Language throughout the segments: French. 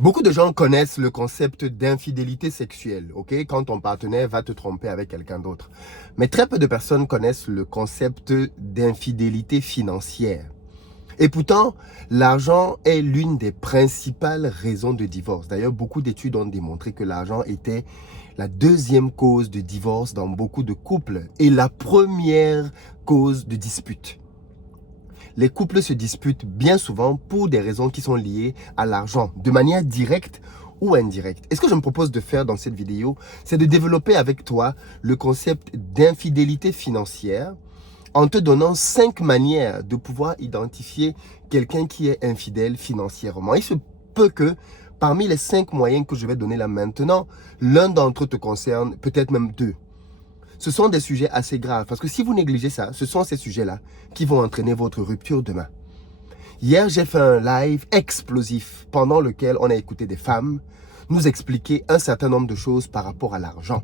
Beaucoup de gens connaissent le concept d'infidélité sexuelle, ok? Quand ton partenaire va te tromper avec quelqu'un d'autre. Mais très peu de personnes connaissent le concept d'infidélité financière. Et pourtant, l'argent est l'une des principales raisons de divorce. D'ailleurs, beaucoup d'études ont démontré que l'argent était la deuxième cause de divorce dans beaucoup de couples et la première cause de dispute. Les couples se disputent bien souvent pour des raisons qui sont liées à l'argent, de manière directe ou indirecte. Et ce que je me propose de faire dans cette vidéo, c'est de développer avec toi le concept d'infidélité financière en te donnant 5 manières de pouvoir identifier quelqu'un qui est infidèle financièrement. Il se peut que parmi les 5 moyens que je vais donner là maintenant, l'un d'entre eux te concerne, peut-être même 2. Ce sont des sujets assez graves parce que si vous négligez ça, ce sont ces sujets-là qui vont entraîner votre rupture demain. Hier, j'ai fait un live explosif pendant lequel on a écouté des femmes nous expliquer un certain nombre de choses par rapport à l'argent.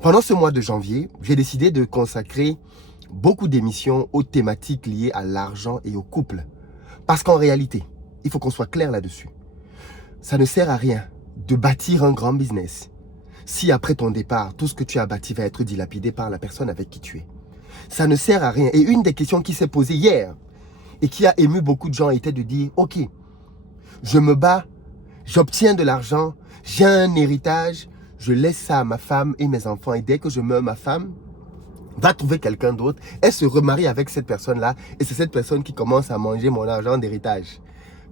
Pendant ce mois de janvier, j'ai décidé de consacrer beaucoup d'émissions aux thématiques liées à l'argent et au couple. Parce qu'en réalité, il faut qu'on soit clair là-dessus. Ça ne sert à rien de bâtir un grand business si après ton départ, tout ce que tu as bâti va être dilapidé par la personne avec qui tu es. Ça ne sert à rien. Et une des questions qui s'est posée hier et qui a ému beaucoup de gens était de dire, ok, je me bats, j'obtiens de l'argent, j'ai un héritage, je laisse ça à ma femme et mes enfants. Et dès que je meurs, ma femme va trouver quelqu'un d'autre, elle se remarie avec cette personne-là et c'est cette personne qui commence à manger mon argent d'héritage.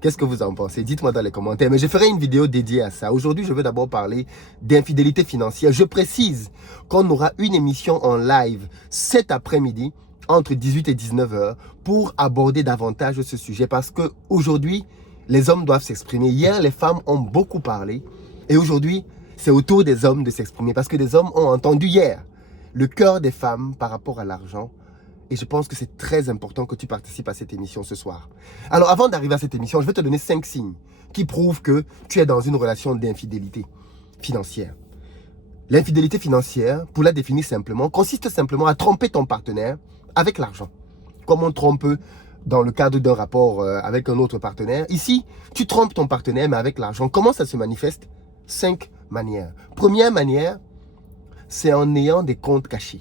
Qu'est-ce que vous en pensez? Dites-moi dans les commentaires. Mais je ferai une vidéo dédiée à ça. Aujourd'hui, je veux d'abord parler d'infidélité financière. Je précise qu'on aura une émission en live cet après-midi entre 18 et 19 heures pour aborder davantage ce sujet parce qu'aujourd'hui, les hommes doivent s'exprimer. Hier, les femmes ont beaucoup parlé et aujourd'hui, c'est au tour des hommes de s'exprimer parce que les hommes ont entendu hier le cœur des femmes par rapport à l'argent. Et je pense que c'est très important que tu participes à cette émission ce soir. Alors, avant d'arriver à cette émission, je vais te donner 5 signes qui prouvent que tu es dans une relation d'infidélité financière. L'infidélité financière, pour la définir simplement, consiste simplement à tromper ton partenaire avec l'argent. Comme on trompe dans le cadre d'un rapport avec un autre partenaire. Ici, tu trompes ton partenaire, mais avec l'argent. Comment ça se manifeste? 5 manières. Première manière, c'est en ayant des comptes cachés.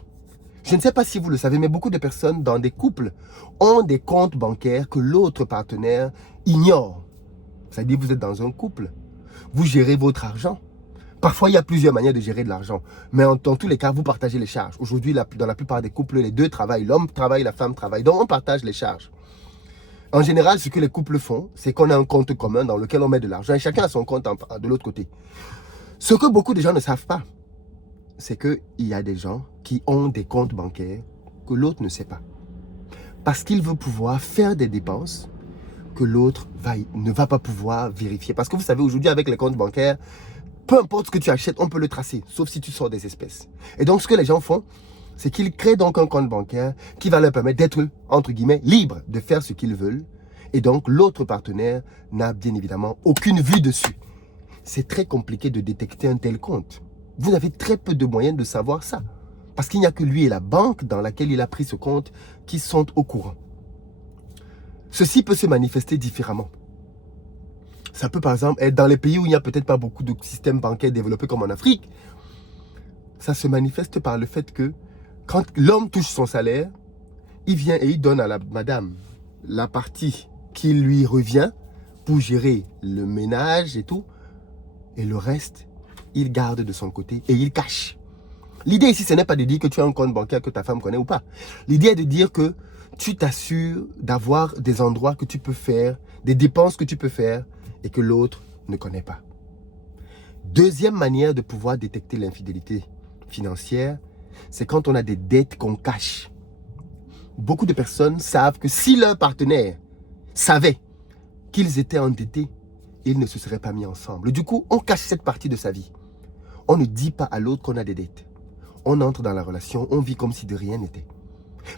Je ne sais pas si vous le savez, mais beaucoup de personnes dans des couples ont des comptes bancaires que l'autre partenaire ignore. C'est-à-dire que vous êtes dans un couple, vous gérez votre argent. Parfois, il y a plusieurs manières de gérer de l'argent. Mais dans tous les cas, vous partagez les charges. Aujourd'hui, dans la plupart des couples, les deux travaillent. L'homme travaille, la femme travaille. Donc, on partage les charges. En général, ce que les couples font, c'est qu'on a un compte commun dans lequel on met de l'argent et chacun a son compte de l'autre côté. Ce que beaucoup de gens ne savent pas, c'est qu'il y a des gens qui ont des comptes bancaires que l'autre ne sait pas. Parce qu'il veut pouvoir faire des dépenses que l'autre ne va pas pouvoir vérifier. Parce que vous savez, aujourd'hui, avec les comptes bancaires, peu importe ce que tu achètes, on peut le tracer, sauf si tu sors des espèces. Et donc, ce que les gens font, c'est qu'ils créent donc un compte bancaire qui va leur permettre d'être, entre guillemets, libres de faire ce qu'ils veulent. Et donc, l'autre partenaire n'a bien évidemment aucune vue dessus. C'est très compliqué de détecter un tel compte. Vous avez très peu de moyens de savoir ça. Parce qu'il n'y a que lui et la banque dans laquelle il a pris ce compte qui sont au courant. Ceci peut se manifester différemment. Ça peut par exemple être dans les pays où il n'y a peut-être pas beaucoup de systèmes bancaires développés comme en Afrique. Ça se manifeste par le fait que quand l'homme touche son salaire, il vient et il donne à la madame la partie qui lui revient pour gérer le ménage et tout. Et le reste, il garde de son côté et il cache. L'idée ici, ce n'est pas de dire que tu as un compte bancaire que ta femme connaît ou pas. L'idée est de dire que tu t'assures d'avoir des endroits que tu peux faire, des dépenses que tu peux faire et que l'autre ne connaît pas. Deuxième manière de pouvoir détecter l'infidélité financière, c'est quand on a des dettes qu'on cache. Beaucoup de personnes savent que si leur partenaire savait qu'ils étaient endettés, ils ne se seraient pas mis ensemble. Du coup, on cache cette partie de sa vie. On ne dit pas à l'autre qu'on a des dettes. On entre dans la relation, on vit comme si de rien n'était.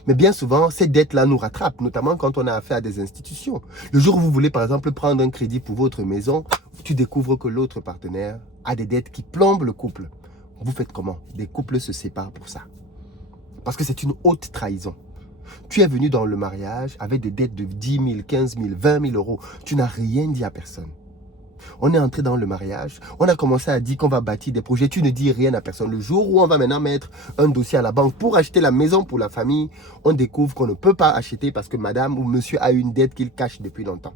Mais bien souvent, ces dettes-là nous rattrapent, notamment quand on a affaire à des institutions. Le jour où vous voulez, par exemple, prendre un crédit pour votre maison, tu découvres que l'autre partenaire a des dettes qui plombent le couple. Vous faites comment? Des couples se séparent pour ça. Parce que c'est une haute trahison. Tu es venu dans le mariage avec des dettes de 10 000, 15 000, 20 000 euros. Tu n'as rien dit à personne. On est entré dans le mariage, on a commencé à dire qu'on va bâtir des projets, tu ne dis rien à personne. Le jour où on va maintenant mettre un dossier à la banque pour acheter la maison pour la famille, on découvre qu'on ne peut pas acheter parce que madame ou monsieur a une dette qu'il cache depuis longtemps.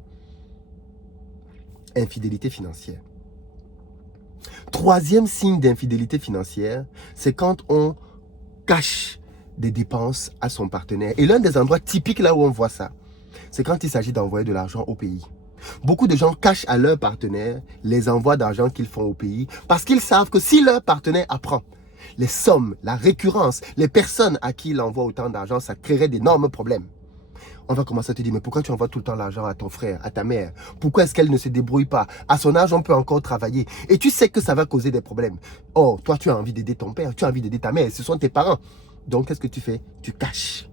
Infidélité financière. Troisième signe d'infidélité financière, c'est quand on cache des dépenses à son partenaire. Et l'un des endroits typiques là où on voit ça, c'est quand il s'agit d'envoyer de l'argent au pays. Beaucoup de gens cachent à leur partenaire les envois d'argent qu'ils font au pays parce qu'ils savent que si leur partenaire apprend les sommes, la récurrence, les personnes à qui il envoie autant d'argent, ça créerait d'énormes problèmes. On va commencer à te dire, mais pourquoi tu envoies tout le temps l'argent à ton frère, à ta mère? Pourquoi est-ce qu'elle ne se débrouille pas? À son âge, on peut encore travailler. Et tu sais que ça va causer des problèmes. Oh, toi, tu as envie d'aider ton père, tu as envie d'aider ta mère, ce sont tes parents. Donc, qu'est-ce que tu fais? Tu caches.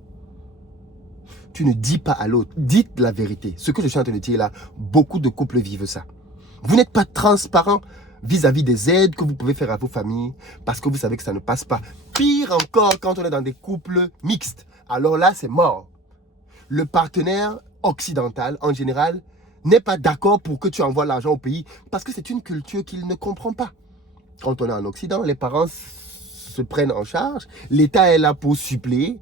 Tu ne dis pas à l'autre. Dites la vérité. Ce que je suis en train de dire là, beaucoup de couples vivent ça. Vous n'êtes pas transparent vis-à-vis des aides que vous pouvez faire à vos familles parce que vous savez que ça ne passe pas. Pire encore quand on est dans des couples mixtes. Alors là, c'est mort. Le partenaire occidental, en général, n'est pas d'accord pour que tu envoies l'argent au pays parce que c'est une culture qu'il ne comprend pas. Quand on est en Occident, les parents se prennent en charge. L'État est là pour suppléer.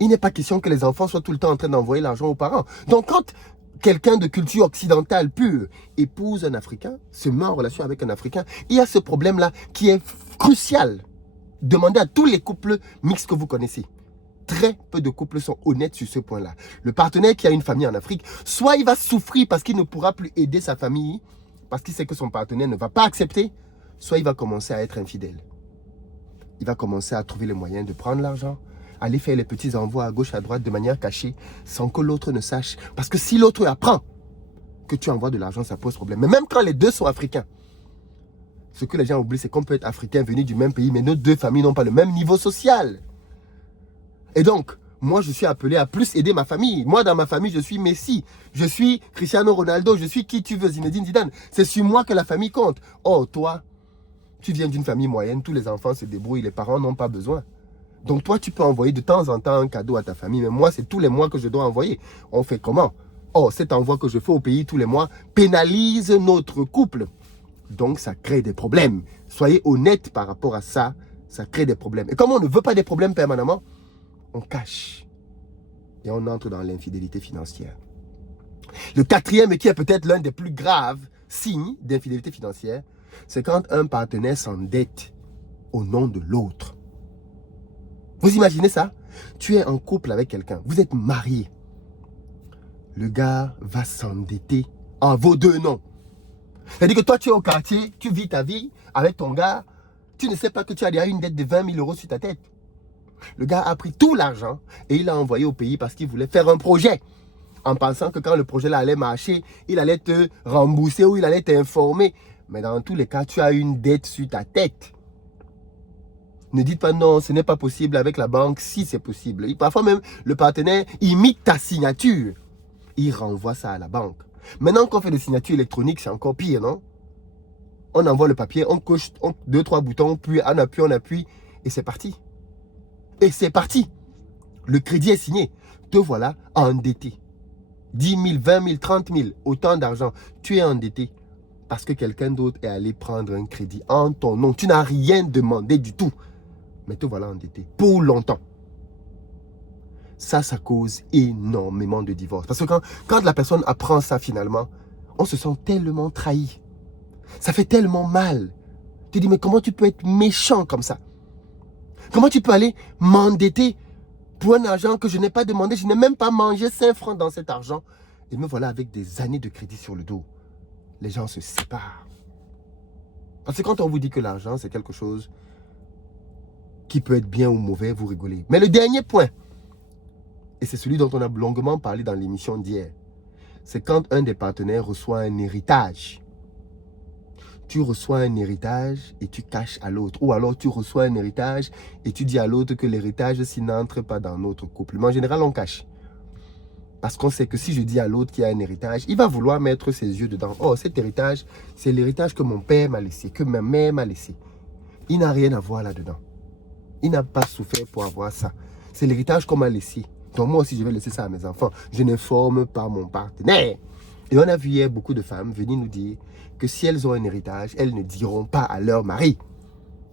Il n'est pas question que les enfants soient tout le temps en train d'envoyer l'argent aux parents. Donc, quand quelqu'un de culture occidentale pure épouse un Africain, se met en relation avec un Africain, il y a ce problème-là qui est crucial. Demandez à tous les couples mixtes que vous connaissez. Très peu de couples sont honnêtes sur ce point-là. Le partenaire qui a une famille en Afrique, soit il va souffrir parce qu'il ne pourra plus aider sa famille, parce qu'il sait que son partenaire ne va pas accepter, soit il va commencer à être infidèle. Il va commencer à trouver les moyens de prendre l'argent, aller faire les petits envois à gauche, à droite de manière cachée, sans que l'autre ne sache. Parce que si l'autre apprend que tu envoies de l'argent, ça pose problème. Mais même quand les deux sont africains, ce que les gens oublient, c'est qu'on peut être africain, venu du même pays, mais nos deux familles n'ont pas le même niveau social. Et donc, moi, je suis appelé à plus aider ma famille. Moi, dans ma famille, je suis Messi. Je suis Cristiano Ronaldo. Je suis qui tu veux, Zinedine Zidane. C'est sur moi que la famille compte. Oh, toi, tu viens d'une famille moyenne. Tous les enfants se débrouillent. Les parents n'ont pas besoin. Donc, toi, tu peux envoyer de temps en temps un cadeau à ta famille. Mais moi, c'est tous les mois que je dois envoyer. On fait comment? Oh, cet envoi que je fais au pays tous les mois pénalise notre couple. Donc, ça crée des problèmes. Soyez honnête par rapport à ça. Ça crée des problèmes. Et comme on ne veut pas des problèmes permanemment, on cache et on entre dans l'infidélité financière. Le quatrième, et qui est peut-être l'un des plus graves signes d'infidélité financière, c'est quand un partenaire s'endette au nom de l'autre. Vous imaginez ça? Tu es en couple avec quelqu'un, vous êtes mariés. Le gars va s'endetter en vos deux noms. C'est-à-dire que toi, tu es au quartier, tu vis ta vie avec ton gars, tu ne sais pas que tu as déjà une dette de 20 000 € sur ta tête. Le gars a pris tout l'argent et il l'a envoyé au pays parce qu'il voulait faire un projet. En pensant que quand le projet là allait marcher, il allait te rembourser ou il allait t'informer. Mais dans tous les cas, tu as une dette sur ta tête. Ne dites pas non, ce n'est pas possible avec la banque, si c'est possible. Et parfois même, le partenaire imite ta signature. Il renvoie ça à la banque. Maintenant qu'on fait des signatures électroniques, c'est encore pire, non? On envoie le papier, on coche 2-3 boutons, puis on appuie et c'est parti. Et c'est parti. Le crédit est signé. Te voilà endetté. 10 000, 20 000, 30 000, autant d'argent. Tu es endetté parce que quelqu'un d'autre est allé prendre un crédit en ton nom. Tu n'as rien demandé du tout. Mais te voilà endetté pour longtemps. Ça cause énormément de divorces. Parce que quand la personne apprend ça finalement, on se sent tellement trahi. Ça fait tellement mal. Tu te dis, mais comment tu peux être méchant comme ça? Comment tu peux aller m'endetter pour un argent que je n'ai pas demandé? Je n'ai même pas mangé 5 francs dans cet argent. Et me voilà avec des années de crédit sur le dos. Les gens se séparent. Parce que quand on vous dit que l'argent, c'est quelque chose qui peut être bien ou mauvais, vous rigolez. Mais le dernier point, et c'est celui dont on a longuement parlé dans l'émission d'hier, c'est quand un des partenaires reçoit un héritage. Tu reçois un héritage et tu caches à l'autre. Ou alors tu reçois un héritage et tu dis à l'autre que l'héritage s'il n'entre pas dans notre couple. Mais en général, on cache. Parce qu'on sait que si je dis à l'autre qu'il y a un héritage, il va vouloir mettre ses yeux dedans. Oh, cet héritage, c'est l'héritage que mon père m'a laissé, que ma mère m'a laissé. Il n'a rien à voir là-dedans. Il n'a pas souffert pour avoir ça. C'est l'héritage qu'on m'a laissé. Donc moi aussi, je vais laisser ça à mes enfants. Je n'informe pas mon partenaire. Et on a vu hier beaucoup de femmes venir nous dire que si elles ont un héritage, elles ne diront pas à leur mari.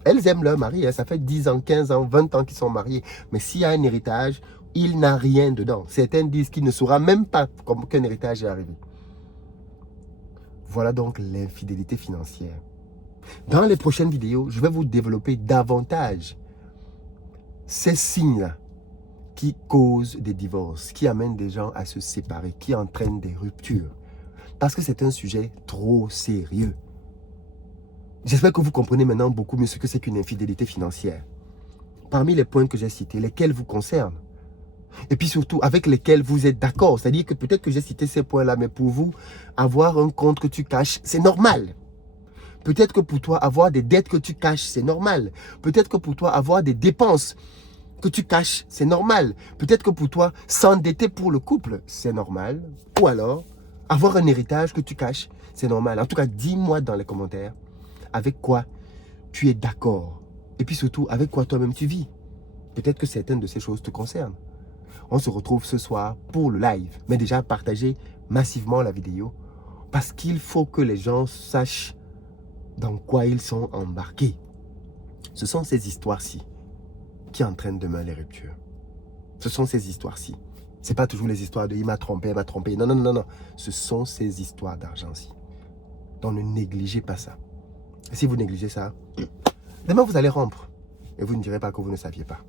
Elles aiment leur mari, hein, ça fait 10 ans, 15 ans, 20 ans qu'ils sont mariés. Mais s'il y a un héritage, il n'a rien dedans. Certains disent qu'il ne saura même pas qu'un héritage est arrivé. Voilà donc l'infidélité financière. Dans les prochaines vidéos, je vais vous développer davantage ces signes-là qui causent des divorces, qui amènent des gens à se séparer, qui entraînent des ruptures. Parce que c'est un sujet trop sérieux. J'espère que vous comprenez maintenant beaucoup mieux ce que c'est qu'une infidélité financière. Parmi les points que j'ai cités, lesquels vous concernent. Et puis surtout, avec lesquels vous êtes d'accord. C'est-à-dire que peut-être que j'ai cité ces points-là, mais pour vous, avoir un compte que tu caches, c'est normal. Peut-être que pour toi, avoir des dettes que tu caches, c'est normal. Peut-être que pour toi, avoir des dépenses que tu caches, c'est normal. Peut-être que pour toi, s'endetter pour le couple, c'est normal. Ou alors, avoir un héritage que tu caches, c'est normal. En tout cas, dis-moi dans les commentaires avec quoi tu es d'accord. Et puis surtout, avec quoi toi-même tu vis. Peut-être que certaines de ces choses te concernent. On se retrouve ce soir pour le live. Mais déjà, partagez massivement la vidéo. Parce qu'il faut que les gens sachent dans quoi ils sont embarqués. Ce sont ces histoires-ci qui entraînent demain les ruptures. Ce sont ces histoires-ci. Ce n'est pas toujours les histoires de « il m'a trompé, il m'a trompé ». Non, non, non, non. Ce sont ces histoires d'argent-ci. Donc ne négligez pas ça. Et si vous négligez ça, demain vous allez rompre. Et vous ne direz pas que vous ne saviez pas.